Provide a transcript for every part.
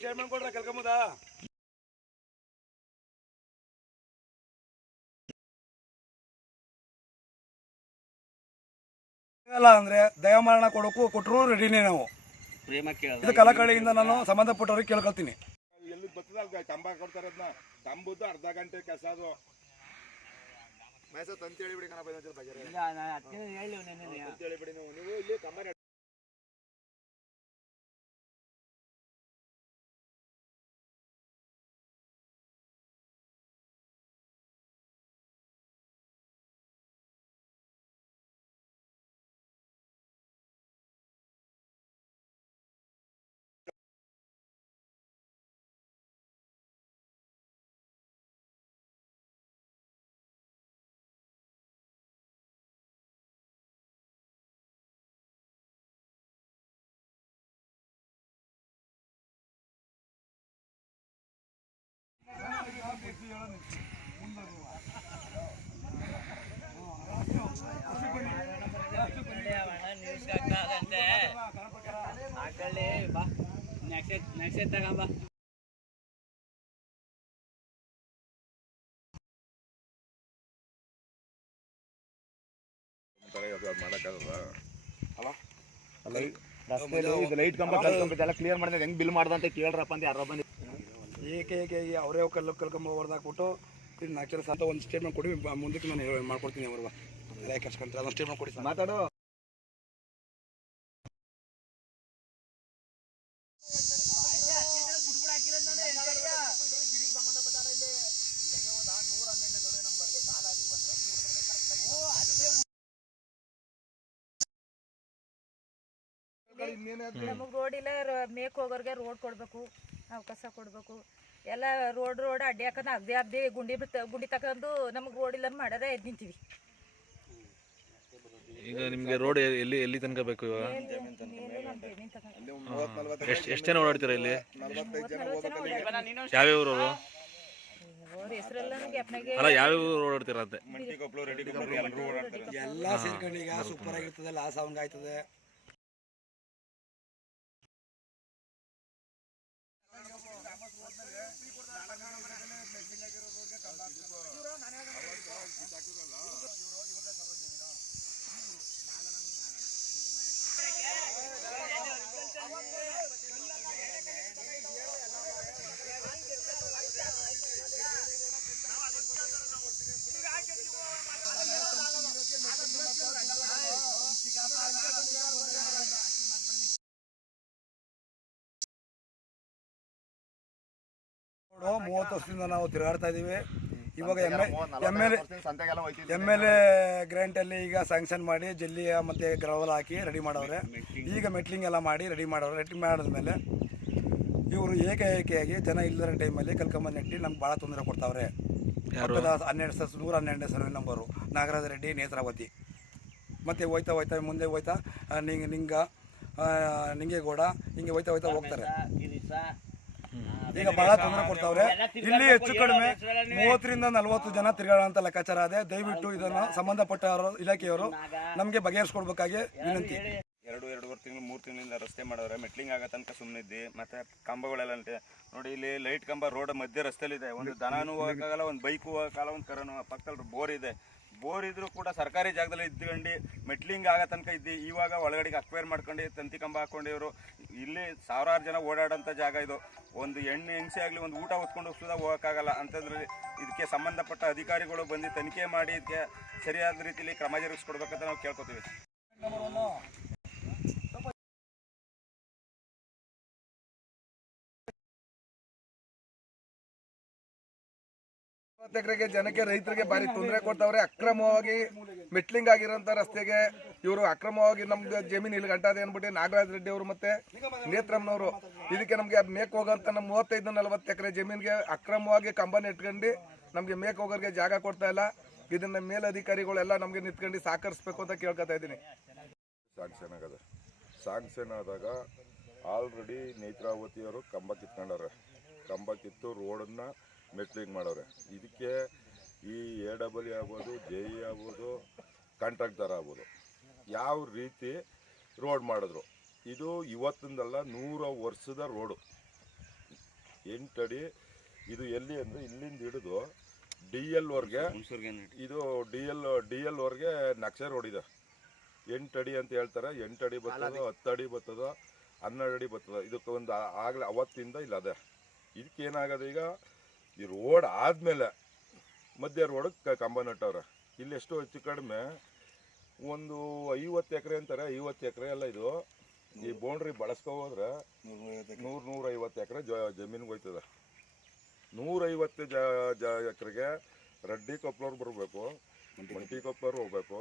Statement ಕೊಡ್ರ ಕಲ್ಕೊಂಬುದ ಅಲ್ಲ ಅಂದ್ರೆ ದಯಮಾರಣ ಕೊಟ್ಟರು ರೆಡಿನೇ ನಾವು. ಇದು ಕಳಕಳಿಯಿಂದ ನಾನು ಸಂಬಂಧಪಟ್ಟವ್ರಿಗೆ ಕೇಳ್ಕೊಳ್ತೀನಿ. ಎಲ್ಲಿ ಬರ್ತದ ಕಂಬ ಕೊಡ್ತಾರೆ ಅದನ್ನ ಕಂಬದ್ದು ಅರ್ಧ ಗಂಟೆ ಕೆಲಸ ಅದು ಮೈಸೂರು ಅಂತ ಹೇಳಿಬಿಡಿ ಕಣಪ್ಪ ಹೇಳಿಬಿಡಿ ನೀವು ಇಲ್ಲಿ ಕಂಬ ನೆಕ್ಸ್ಟ್ ತಗೊಂಬ. ಲೈಟ್ ಕಂಬ ಎಲ್ಲ ಕ್ಲಿಯರ್ ಮಾಡಿದ್ರೆ ಹೆಂಗ್ ಬಿಲ್ ಮಾಡ್ದ ಅಂತ ಕೇಳ್ರಪ್ಪ ಅಂತ ಯಾರೋ ಬಂದು ಏಕೆ ಅವರೇ ಕಲ್ಕೊಂಬ ಹೊಡೆದಾಕ್ಬಿಟ್ಟು ಇದು 4 ಲಕ್ಷ ಅಂತ ಒಂದು ಸ್ಟೇಟ್ಮೆಂಟ್ ಕೊಡಿ, ಮುಂದಕ್ಕೆ ನಾನು ಮಾಡ್ಕೊಡ್ತೀನಿ. ಅವ್ರಿಗೆ ಯಾಕೆ ಕರ್ಸ್ಕೊಂತಾರೆ ಅದೊಂದು ಸ್ಟೇಟ್ಮೆಂಟ್ ಕೊಡಿ ಮಾತಾಡೋ. ನಮಗೆ ರೋಡ್ ಇಲ್ಲ, ಮೇಕ್ ಹೋಗೋರಿಗೆ ರೋಡ್ ಕೊಡಬೇಕು, ಅವಕಾಶ ಕೊಡಬೇಕು. ಎಲ್ಲ ರೋಡ್ ಅಡ್ಡಿ ಹಾಕೋದು ಅಗ್ದಿ ಗುಂಡಿ ತಗೊಂಡು ನಮಗೆ ರೋಡ್ ಇಲ್ಲ ಮಾಡ್ಯಾರ ಎದ್ದು ನಿಂತೀವಿ. ಈಗ ನಿಮಗೆ ರೋಡ್ ಎಲ್ಲಿ ತನಕ ಬೇಕು? ಎಷ್ಟು ಜನ ಓಡಾಡ್ತೀರಾ ಇಲ್ಲಿ? ಯಾವ್ಯಾವ ಊರು? ಅಲ್ಲ ಯಾವ್ಯಾವ ಓಡಾಡ್ತೀರಾ ಅಂತ ಎಲ್ಲ ಸೇರ್ಕೊಂಡು ಈಗ ಸೂಪರ್ ಆಗಿರ್ತದೆ. ಲಾಸ್ ಅವಂಗ ಆಯ್ತದೆ. ನೋಡು, 30 ವರ್ಷದಿಂದ ನಾವು ತಿರುಗಾಡ್ತಾ ಇದ್ದೀವಿ. ಇವಾಗ ಎಮ್ ಎಲ್ ಎ ಗ್ರಾಂಟಲ್ಲಿ ಈಗ ಸ್ಯಾಂಕ್ಷನ್ ಮಾಡಿ ಜಲ್ಲಿಯ ಮತ್ತು ಗ್ರವಲ್ ಹಾಕಿ ರೆಡಿ ಮಾಡವ್ರೆ. ಈಗ ಮೆಟ್ಲಿಂಗ್ ಎಲ್ಲ ಮಾಡಿ ರೆಡಿ ಮಾಡವ್ರೆ. ರೆಡಿ ಮಾಡಿದ್ಮೇಲೆ ಇವರು ಏಕಾಏಕಿಯಾಗಿ ಜನ ಇಲ್ಲದ ಟೈಮಲ್ಲಿ ಕಲ್ಕೊಂಬಂದು ನೆಟ್ಟಿ ನಮ್ಗೆ ಭಾಳ ತೊಂದರೆ ಕೊಡ್ತಾವ್ರೆ. 112 ಸರ್ವೆ ನಂಬರು ನಾಗರಾಜ ರೆಡ್ಡಿ ನೇತ್ರಾವತಿ. ಮತ್ತು ಹೋಯ್ತಾ ಮುಂದೆ ಹೋಯ್ತಾ ನಿಂಗೇಗೌಡ ಹಿಂಗೆ ಹೋಯ್ತಾ ಹೋಗ್ತಾರೆ. ಈಗ ಬಹಳ ತೊಂದರೆ ಕೊಡ್ತಾವ್ರೆ. ಇಲ್ಲಿ ಹೆಚ್ಚು ಕಡಿಮೆ 30ರಿಂದ 40 ಜನ ತಿರುಗಾಡುವಂತ ಲೆಕ್ಕಾಚಾರ ಇದೆ. ದಯವಿಟ್ಟು ಇದನ್ನು ಸಂಬಂಧಪಟ್ಟ ಇಲಾಖೆಯವರು ನಮಗೆ ಬಗೆಹರಿಸ್ಕೊಡ್ಬೇಕಾಗಿ ವಿನಂತಿ. 2-2.5 ತಿಂಗಳು 3 ತಿಂಗಳಿಂದ ರಸ್ತೆ ಮಾಡವ್ರೆ. ಮೆಟ್ಲಿಂಗ್ ಆಗೋ ತನಕ ಸುಮ್ಮನಿದ್ದಿ. ಮತ್ತೆ ಕಂಬಗಳೆಲ್ಲ ನೋಡಿ, ಇಲ್ಲಿ ಲೈಟ್ ಕಂಬ ರೋಡ್ ಮಧ್ಯೆ ರಸ್ತೆಲಿದೆ. ಒಂದು ದನನೂ ಹೋಗೋಕ್ಕಾಗಲ್ಲ, ಒಂದು ಬೈಕು ಹೋಗೋಕ್ಕಾಗಲ್ಲ, ಒಂದು ಕರನು. ಪಕ್ಕದಲ್ಲಿ ಬೋರ್ ಇದೆ. ಬೋರ್ ಇದ್ರೂ ಕೂಡ ಸರ್ಕಾರಿ ಜಾಗದಲ್ಲಿ ಇದ್ಕೊಂಡು ಮೆಟ್ಲಿಂಗ್ ಆಗೋ ತನಕ ಇದ್ದು. ಇವಾಗ ಒಳಗಡೆಗೆ ಅಕ್ವೈರ್ ಮಾಡ್ಕೊಂಡು ತಂತಿ ಕಂಬ ಹಾಕೊಂಡಿವರು. ಇಲ್ಲಿ ಸಾವಿರಾರು ಜನ ಓಡಾಡೋಂಥ ಜಾಗ ಇದು. ಒಂದು ಹೆಂಗಸೆ ಆಗಲಿ ಒಂದು ಊಟ ಹೊತ್ಕೊಂಡು ಸುಧಾ ಹೋಗೋಕ್ಕಾಗಲ್ಲ ಅಂತಂದ್ರೆ ಇದಕ್ಕೆ ಸಂಬಂಧಪಟ್ಟ ಅಧಿಕಾರಿಗಳು ಬಂದು ತನಿಖೆ ಮಾಡಿ ಇದಕ್ಕೆ ಸರಿಯಾದ ರೀತಿಯಲ್ಲಿ ಕ್ರಮ ಜರುಗಿಸ್ಕೊಡ್ಬೇಕಂತ ನಾವು ಕೇಳ್ಕೊತೀವಿ. ಎಕರೆಗೆ ಜನಕ್ಕೆ ರೈತರಿಗೆ ಭಾರಿ ತೊಂದರೆ ಕೊಡ್ತಾವ್ರೆ. ಅಕ್ರಮವಾಗಿ ಮೆಟ್ಲಿಂಗ್ ಆಗಿರೋಂಥ ರಸ್ತೆಗೆ ಇವರು ಅಕ್ರಮವಾಗಿ ನಮ್ದು ಜಮೀನು ಇಲ್ಲಿ ಗಂಟಾದೆ ಅಂದ್ಬಿಟ್ಟು ನಾಗರಾಜ್ ರೆಡ್ಡಿ ಅವರು ಮತ್ತೆ ನೇತ್ರಮ್ಮನವರು ಇದಕ್ಕೆ ನಮಗೆ ಮೇಕ್ ಹೋಗೋಂಥ ನಮ್ಮ 35-40 ಎಕರೆ ಜಮೀನಿಗೆ ಅಕ್ರಮವಾಗಿ ಕಂಬನ ಇಟ್ಕೊಂಡು ನಮಗೆ ಮೇಕ್ ಹೋಗೋರಿಗೆ ಜಾಗ ಕೊಡ್ತಾ ಇಲ್ಲ. ಇದನ್ನ ಮೇಲಧಿಕಾರಿಗಳೆಲ್ಲ ನಮಗೆ ನಿಂತ್ಕೊಂಡು ಸಹಕರಿಸಬೇಕು ಅಂತ ಕೇಳ್ಕೊತಾ ಇದ್ದೀನಿ. ಸ್ಯಾಂಕ್ಷನ್ ಆದಾಗ ಆಲ್ರೆಡಿ ನೇತ್ರಾವತಿಯವರು ಕಂಬ ಕಿತ್ಕೊಂಡವ್ರೆ. ಕಂಬ ಕಿತ್ತು ರೋಡನ್ನು ಮೆಟ್ಲಿಂಗ್ ಮಾಡವ್ರೆ. ಇದಕ್ಕೆ ಈ AW ಆಗ್ಬೋದು, JE ಆಗ್ಬೋದು, ಕಾಂಟ್ರಾಕ್ಟರ್ ಆಗ್ಬೋದು, ಯಾವ ರೀತಿ ರೋಡ್ ಮಾಡಿದ್ರು. ಇದು ಇವತ್ತಿಂದಲ್ಲ 100 ವರ್ಷದ ರೋಡು. 8 ಅಡಿ. ಇದು ಎಲ್ಲಿ ಅಂದರೆ ಇಲ್ಲಿಂದ ಹಿಡಿದು ಡಿ ಎಲ್ವರೆಗೆ, ಇದು ಡಿ ಎಲ್ವರೆಗೆ ನಕ್ಷೆ ರೋಡ್ ಇದೆ. 8 ಅಡಿ ಅಂತ ಹೇಳ್ತಾರೆ. 8 ಅಡಿ ಬರ್ತದೋ, 10 ಅಡಿ ಬರ್ತದೋ, 12 ಅಡಿ ಬರ್ತದೋ. ಇದಕ್ಕೆ ಒಂದು ಆಗಲೇ ಅವತ್ತಿಂದ ಇಲ್ಲ ಅದೇ. ಇದಕ್ಕೇನಾಗದೆ ಈಗ ಈ ರೋಡ್ ಆದಮೇಲೆ ಮಧ್ಯ ರೋಡಕ್ಕೆ ಕಂಬ ನಟ್ಟವ್ರೆ. ಇಲ್ಲಿ ಎಷ್ಟು ಹೆಚ್ಚು ಕಡಿಮೆ ಒಂದು 50 ಎಕರೆ ಅಂತಾರೆ. 50 ಎಕರೆ ಎಲ್ಲ ಇದು. ಈ ಬೌಂಡ್ರಿ ಬಳಸ್ಕೊ ಹೋದ್ರೆ 100-150 ಎಕರೆ ಜಮೀನಿಗೆ ಹೋಯ್ತದೆ. 150 ಎಕರೆಗೆ ರೆಡ್ಡಿ ಕೊಪ್ಪಳವ್ರು ಬರಬೇಕು, ಮಂಟಿ ಕೊಪ್ಪಳವ್ರು ಹೋಗ್ಬೇಕು,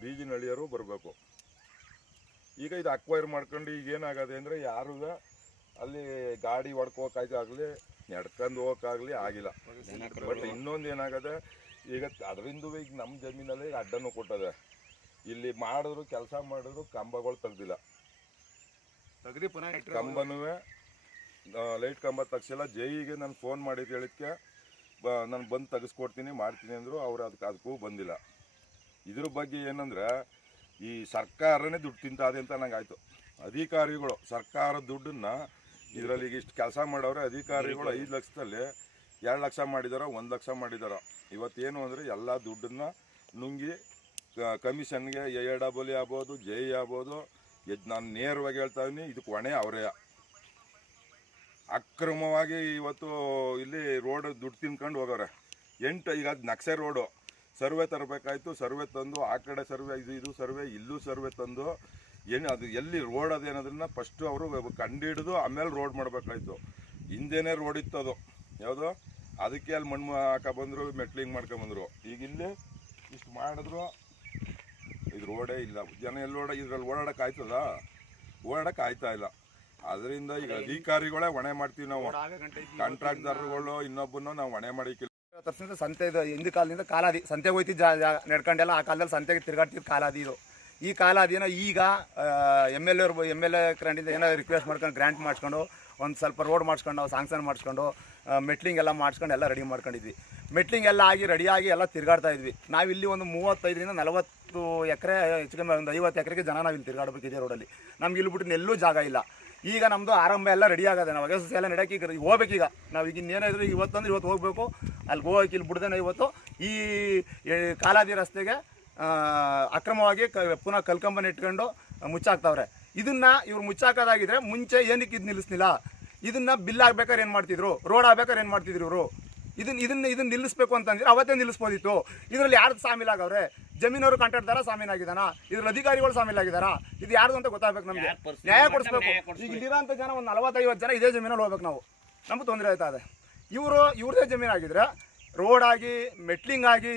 ಬೀಜಿನಳ್ಳಿಯವರು ಬರಬೇಕು. ಈಗ ಇದು ಅಕ್ವೈರ್ ಮಾಡ್ಕೊಂಡು ಈಗ ಏನಾಗದೆ ಅಂದರೆ ಯಾರು ಅಲ್ಲಿ ಗಾಡಿ ಹೊಡ್ಕೋಕಾಗಲಿ ನಡ್ಕೊಂಡು ಹೋಗೋಕ್ಕಾಗಲಿ ಆಗಿಲ್ಲ. ಬಟ್ ಇನ್ನೊಂದು ಏನಾಗದೆ, ಈಗ ಅದರಿಂದ ಈಗ ನಮ್ಮ ಜಮೀನಲ್ಲಿ ಅಡ್ಡನೂ ಕೊಟ್ಟದೆ. ಇಲ್ಲಿ ಮಾಡಿದ್ರು ಕೆಲಸ ಮಾಡಿದ್ರು ಕಂಬಗಳು ತೆಗ್ದಿಲ್ಲ. ಕಂಬನೂ ಲೈಟ್ ಕಂಬ ತೆಗ್ಸಿಲ್ಲ. ಜೈಗೆ ನಾನು ಫೋನ್ ಮಾಡಿದ್ದು ಹೇಳಿದ್ಕೆ ನಾನು ಬಂದು ತೆಗೆಸ್ಕೊಡ್ತೀನಿ ಮಾಡ್ತೀನಿ ಅಂದರು. ಅವ್ರು ಅದಕ್ಕೂ ಬಂದಿಲ್ಲ. ಇದ್ರ ಬಗ್ಗೆ ಏನಂದ್ರೆ ಈ ಸರ್ಕಾರನೇ ದುಡ್ಡು ತಿಂತಾದೆ ಅಂತ ನಂಗೆ ಆಯಿತು. ಅಧಿಕಾರಿಗಳು ಸರ್ಕಾರದ ದುಡ್ಡನ್ನು ಇದರಲ್ಲಿ ಈಗ ಇಷ್ಟು ಕೆಲಸ ಮಾಡೋರೆ ಅಧಿಕಾರಿಗಳು 5 ಲಕ್ಷದಲ್ಲಿ 2 ಲಕ್ಷ ಮಾಡಿದಾರೋ 1 ಲಕ್ಷ ಮಾಡಿದಾರೋ. ಇವತ್ತೇನು ಅಂದರೆ ಎಲ್ಲ ದುಡ್ಡನ್ನು ನುಂಗಿ ಕಮಿಷನ್ಗೆ AW ಆಗ್ಬೋದು, ಜೈ ಆಗ್ಬೋದು, ನಾನು ನೇರವಾಗಿ ಹೇಳ್ತಾ ಇದ್ದೀನಿ, ಇದಕ್ಕೆ ಹೊಣೆ ಅವರೇ. ಅಕ್ರಮವಾಗಿ ಇವತ್ತು ಇಲ್ಲಿ ರೋಡ್ ದುಡ್ಡು ತಿನ್ಕೊಂಡು ಹೋಗೋರೆ. 8 ಈಗ ಅದು ನಕ್ಷೆ ರೋಡು ಸರ್ವೆ ತರಬೇಕಾಯ್ತು. ಸರ್ವೆ ತಂದು ಆ ಕಡೆ ಸರ್ವೆ, ಇದು ಸರ್ವೆ, ಇಲ್ಲೂ ಸರ್ವೆ ತಂದು ಅದು ಎಲ್ಲಿ ರೋಡ್ ಅದೇನೋದನ್ನ ಫಸ್ಟು ಅವರು ಕಂಡುಹಿಡಿದು ಆಮೇಲೆ ರೋಡ್ ಮಾಡಬೇಕಾಯ್ತು. ಹಿಂದೆನೇ ರೋಡ್ ಇತ್ತು ಅದು ಯಾವುದೋ, ಅದಕ್ಕೆ ಅಲ್ಲಿ ಮಣ್ಣು ಹಾಕೊಂಡ್ಬಂದರು, ಮೆಟ್ಲಿಂಗ್ ಮಾಡ್ಕೊಂಬಂದರು. ಈಗ ಇಲ್ಲಿ ಇಷ್ಟು ಮಾಡಿದ್ರು, ಇದು ರೋಡೇ ಇಲ್ಲ. ಜನ ಇದ್ರಲ್ಲಿ ಓಡಾಡಕ್ಕೆ ಆಯ್ತದ? ಓಡಾಡಕ್ಕೆ ಆಯ್ತಾ ಇಲ್ಲ. ಅದರಿಂದ ಈಗ ಅಧಿಕಾರಿಗಳೇ ಹೊಣೆ ಮಾಡ್ತೀವಿ ನಾವು. ಕಾಂಟ್ರಾಕ್ಟರ್ಗಳು ಇನ್ನೊಬ್ಬನ್ನು ನಾವು ಹೊಣೆ ಮಾಡಿಕ್ಕಿಲ್ಲ. ಸಂತೆ ಇದು ಹಿಂದಿನ ಕಾಲದಿಂದ ಕಾಲಾದಿ ಸಂತೆಗೆ ಹೋಯ್ತಿದ್ದು ನಡ್ಕೊಂಡೆಲ್ಲ. ಆ ಕಾಲದಲ್ಲಿ ಸಂತೆಗೆ ತಿರುಗಾಡ್ತಿದ್ದು ಕಾಲಾದಿ ಇದು. ಈ ಕಾಲಾದಿನ ಈಗ ಎಮ್ ಎಲ್ ಎ ಗ್ರಾಂಟಿಂದ ಏನೋ ರಿಕ್ವೆಸ್ಟ್ ಮಾಡ್ಕೊಂಡು ಗ್ರ್ಯಾಂಟ್ ಮಾಡಿಸ್ಕೊಂಡು ಒಂದು ಸ್ವಲ್ಪ ರೋಡ್ ಮಾಡಿಸ್ಕೊಂಡು ಸಾಂಕ್ಷನ್ ಮಾಡಿಸ್ಕೊಂಡು ಮೆಟ್ಲಿಂಗ್ ಎಲ್ಲ ಮಾಡಿಸ್ಕೊಂಡು ಎಲ್ಲ ರೆಡಿ ಮಾಡ್ಕೊಂಡಿದ್ವಿ. ಮೆಟ್ಲಿಂಗ್ ಎಲ್ಲ ಆಗಿ ರೆಡಿಯಾಗಿ ಎಲ್ಲ ತಿರುಗಾಡ್ತಾ ಇದ್ವಿ. ನಾವಿಲ್ಲಿ ಒಂದು 35ರಿಂದ 40 ಎಕರೆ, ಹೆಚ್ಚು ಕಮ್ಮಿ ಒಂದು 50 ಎಕರೆಗೆ ಜನ ನಾವಿಲ್ಲಿ ತಿರುಗಾಡಬೇಕು ಇದೇ ರೋಡಲ್ಲಿ. ನಮ್ಗೆ ಇಲ್ಲಿ ಬಿಟ್ಟು ಎಲ್ಲೂ ಜಾಗ ಇಲ್ಲ. ಈಗ ನಮ್ಮದು ಆರಂಭ ಎಲ್ಲ ರೆಡಿ ಆಗದೆ. ನಾವು ಅಗಸ ಎಲ್ಲ ನಡೆಯೋಕೆ ಈಗ ಹೋಗ್ಬೇಕೀಗ. ನಾವು ಈಗ ಇನ್ನೇನಾದರೂ ಇವತ್ತಂದ್ರೆ ಇವತ್ತು ಹೋಗಬೇಕು. ಅಲ್ಲಿ ಹೋಗಕ್ಕೆ ಇಲ್ಲಿ ಬಿಡ್ದೇನೆ ಇವತ್ತು ಈ ಕಾಲಾದಿ ರಸ್ತೆಗೆ ಅಕ್ರಮವಾಗಿ ಪುನಃ ಕಲ್ಕಂಬನ ಇಟ್ಕೊಂಡು ಮುಚ್ಚಾಕ್ತಾವ್ರೆ. ಇದನ್ನು ಇವ್ರು ಮುಚ್ಚಾಕೋದಾಗಿದ್ರೆ ಮುಂಚೆ ಏನಕ್ಕೆ ಇದು ನಿಲ್ಲಿಸ್ಲಿಲ್ಲ? ಇದನ್ನು ಬಿಲ್ ಆಗ್ಬೇಕಾದ್ರೆ ಏನು ಮಾಡ್ತಿದ್ರು, ರೋಡ್ ಆಗ್ಬೇಕಾದ್ರೆ ಏನು ಮಾಡ್ತಿದ್ರು ಇವರು? ಇದನ್ನು ನಿಲ್ಲಿಸ್ಬೇಕು ಅಂತಂದ್ರೆ ಅವತ್ತೇ ನಿಲ್ಲಿಸ್ಬೋದಿತ್ತು. ಇದರಲ್ಲಿ ಯಾರ್ದು ಸಾಮೀಲಾಗವ್ರೆ? ಜಮೀನವರು ಕಾಂಟ್ರಾಕ್ಟರ ಸಾಮೀಲಾಗಿದ್ದಾನ? ಇದ್ರಲ್ಲಿ ಅಧಿಕಾರಿಗಳು ಸಾಮೀಲಾಗಿದ್ದಾರಾ? ಇದು ಯಾರ್ದು ಅಂತ ಗೊತ್ತಾಗಬೇಕು. ನಮಗೆ ನ್ಯಾಯ ಕೊಡಿಸ್ಬೇಕು. ಈಗ ಇಲ್ಲಿರೋಂಥ ಜನ ಒಂದು 40-50 ಜನ ಇದೇ ಜಮೀನಲ್ಲಿ ಹೋಗ್ಬೇಕು ನಾವು. ನಮ್ಗೆ ತೊಂದರೆ ಆಯ್ತಾ ಇದೆ. ಇವ್ರದೇ ಜಮೀನಾಗಿದ್ರೆ ರೋಡ್ ಆಗಿ ಮೆಟ್ಲಿಂಗ್ ಆಗಿ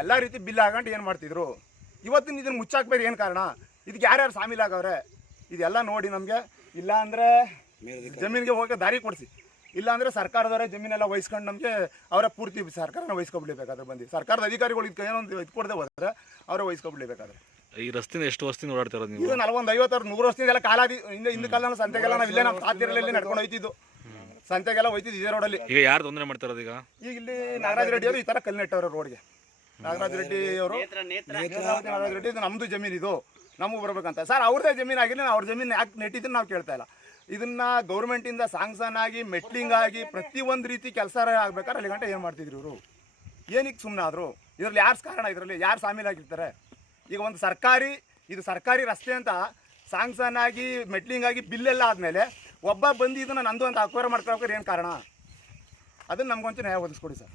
ಎಲ್ಲ ರೀತಿ ಬಿಲ್ ಆಗಂಟು ಏನು ಮಾಡ್ತಿದ್ರು? ಇವತ್ತಿನ ಇದನ್ನು ಮುಚ್ಚಾಕ್ಬೇಕು ಏನು ಕಾರಣ? ಇದಕ್ಕೆ ಯಾರ್ಯಾರು ಸಾಮೀಲಾಗವ್ರೆ? ಇದೆಲ್ಲ ನೋಡಿ ನಮಗೆ. ಇಲ್ಲ ಅಂದರೆ ಜಮೀನಿಗೆ ಹೋಗಕ್ಕೆ ದಾರಿ ಕೊಡಿಸಿ. ಇಲ್ಲಾಂದರೆ ಸರ್ಕಾರದವರೇ ಜಮೀನೆಲ್ಲ ವಹಿಸ್ಕೊಂಡು ನಮಗೆ ಅವರೇ ಪೂರ್ತಿ ಸರ್ಕಾರನ ವಹಿಸ್ಕೊಬಿಡ್ಬೇಕಾದ್ರೆ ಬಂದು ಸರ್ಕಾರದ ಅಧಿಕಾರಿಗಳು ಇದಕ್ಕೆ ಏನೊಂದು ಇದು ಕೊಡದೆ ಹೋದರೆ ಅವರೇ ವಹಿಸ್ಕೊಬಿಡ್ಬೇಕಾದ್ರೆ. ಈ ರಸ್ತೆ ಎಷ್ಟು ವರ್ಷದಿಂದ ಓಡಾಡ್ತಿರೋದು ನೀವು? ಇದು 40-50-100 ವರ್ಷದಿಂದ ಕಾಲಾದಿ ಹಿಂದೆ ಕಾಲದಲ್ಲಿ ಸಂತೆಗೆಲ್ಲ ನಾವು ಇಲ್ಲೇ ನಮ್ಮ ತಾತಿರಲ್ಲಿ ನಡ್ಕೊಂಡು ಹೋಯ್ತಿದ್ದು. ಸಂತೆಗೆಲ್ಲ ಹೋಯ್ತಿದ್ದು ಇದೇ ರೋಡಲ್ಲಿ. ಈಗ ಯಾರು ತೊಂದರೆ ಮಾಡ್ತಾರೋದು? ಈಗ ಇಲ್ಲಿ ನಾಗರಾಜ ರೆಡ್ಡಿ ಅವರು ಈ ಥರ ಕಲ್ಲು ನೆಟ್ಟವ್ರೆ ರೋಡ್ಗೆ. ನಾಗರಾಜ ರೆಡ್ಡಿ ಅವರು, ನಾಗರಾಜ ರೆಡ್ಡಿ ಇದು ನಮ್ಮದು ಜಮೀನು, ಇದು ನಮಗೆ ಬರ್ಬೇಕಂತ. ಸರ್ ಅವ್ರದ್ದೇ ಜಮೀನು ಆಗಿಲ್ಲ, ಅವ್ರ ಜಮೀನು ಯಾಕೆ ನೆಟ್ಟಿದ್ದನ್ನು ನಾವು ಕೇಳ್ತಾ ಇಲ್ಲ. ಇದನ್ನ ಗೌರ್ಮೆಂಟಿಂದ ಸಾಂಕ್ಷನ್ ಆಗಿ ಮೆಟ್ಲಿಂಗ್ ಆಗಿ ಪ್ರತಿಯೊಂದು ರೀತಿ ಕೆಲಸ ಆಗ್ಬೇಕಾದ್ರೆ ಅಲ್ಲಿ ಗಂಟೆ ಏನು ಮಾಡ್ತಿದ್ರು ಇವರು? ಏನಕ್ಕೆ ಸುಮ್ಮನೆ ಆದರು? ಇದರಲ್ಲಿ ಯಾರು ಕಾರಣ? ಇದರಲ್ಲಿ ಯಾರು ಸಾಮೀಲಾಗಿರ್ತಾರೆ? ಈಗ ಒಂದು ಸರ್ಕಾರಿ ರಸ್ತೆ ಅಂತ ಸಾಂಕ್ಷನ್ ಆಗಿ ಮೆಟ್ಲಿಂಗ್ ಆಗಿ ಬಿಲ್ಲೆಲ್ಲ ಆದಮೇಲೆ ಒಬ್ಬ ಬಂದು ಇದನ್ನು ನಂದು ಅಂತ ಅಕ್ವೈರ್ ಮಾಡ್ಕೊಳಕ್ಕೆ ಏನು ಕಾರಣ? ಅದನ್ನು ನಮಗೊಂಚು ನ್ಯಾಯ ಒದಗಿಸ್ಕೊಡಿ ಸರ್.